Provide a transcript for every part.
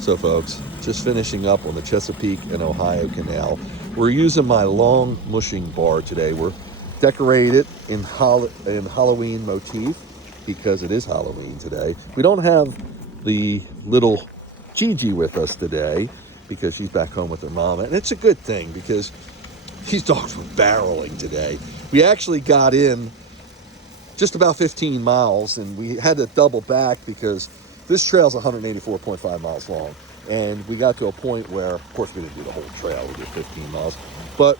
So folks, just finishing up on the Chesapeake and Ohio Canal. We're using my long mushing bar today. We're decorated in Halloween motif because it is Halloween today. We don't have the little Gigi with us today because she's back home with her mama. And it's a good thing because these dogs were barreling today. We actually got in just about 15 miles and we had to double back because this trail's 184.5 miles long. And we got to a point where, of course, we didn't do the whole trail, we did 15 miles. But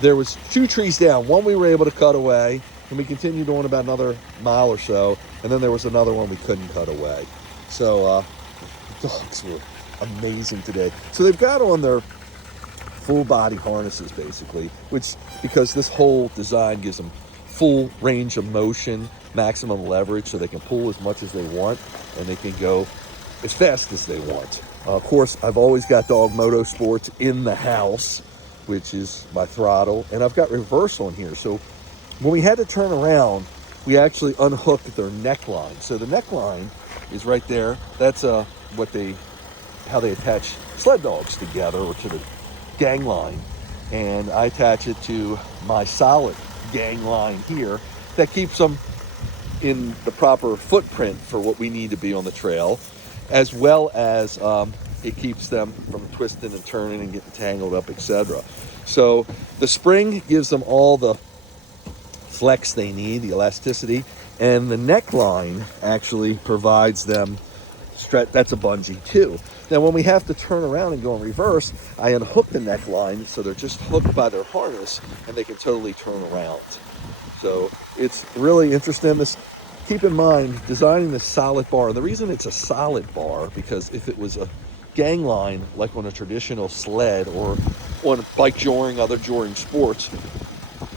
there was 2 trees down. One we were able to cut away, and we continued on about another mile or so. And then there was another one we couldn't cut away. So the dogs were amazing today. So they've got on their full body harnesses, basically, which, because this whole design gives them full range of motion, maximum leverage, so they can pull as much as they want, and they can go as fast as they want. Of course, I've always got Dog Motorsports in the house, which is my throttle, and I've got reverse on here. So when we had to turn around, we actually unhooked their neckline. So the neckline is right there. That's how they attach sled dogs together, or to the gang line. And I attach it to my solid gang line here that keeps them in the proper footprint for what we need to be on the trail, as well as it keeps them from twisting and turning and getting tangled up, etc. So the spring gives them all the flex they need, the elasticity, and the neckline actually provides them stretch. That's a bungee too. Now when we have to turn around and go in reverse, I unhook the neckline so they're just hooked by their harness and they can totally turn around. So it's really interesting. Keep in mind, designing this solid bar, and the reason it's a solid bar, because if it was a gang line, like on a traditional sled or on bike joring, other joring sports,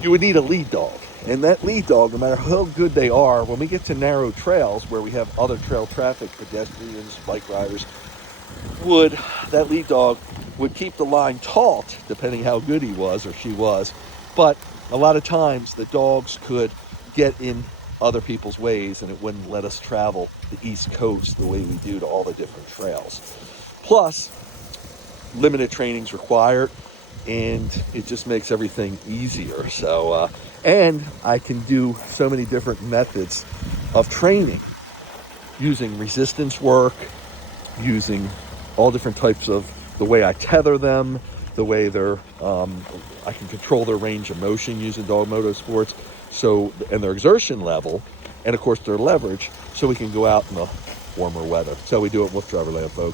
you would need a lead dog. And that lead dog, no matter how good they are, when we get to narrow trails where we have other trail traffic, pedestrians, bike riders, that lead dog would keep the line taut, depending how good he was or she was. But a lot of times the dogs could get in other people's ways and it wouldn't let us travel the East Coast the way we do to all the different trails. Plus, limited training's required, and it just makes everything easier. So, and I can do so many different methods of training, using resistance work, using all different types of the way I tether them, the way I can control their range of motion using Dog Motorsports, so, and their exertion level, and of course their leverage, so we can go out in the warmer weather. That's how we do it with Driverland, folks.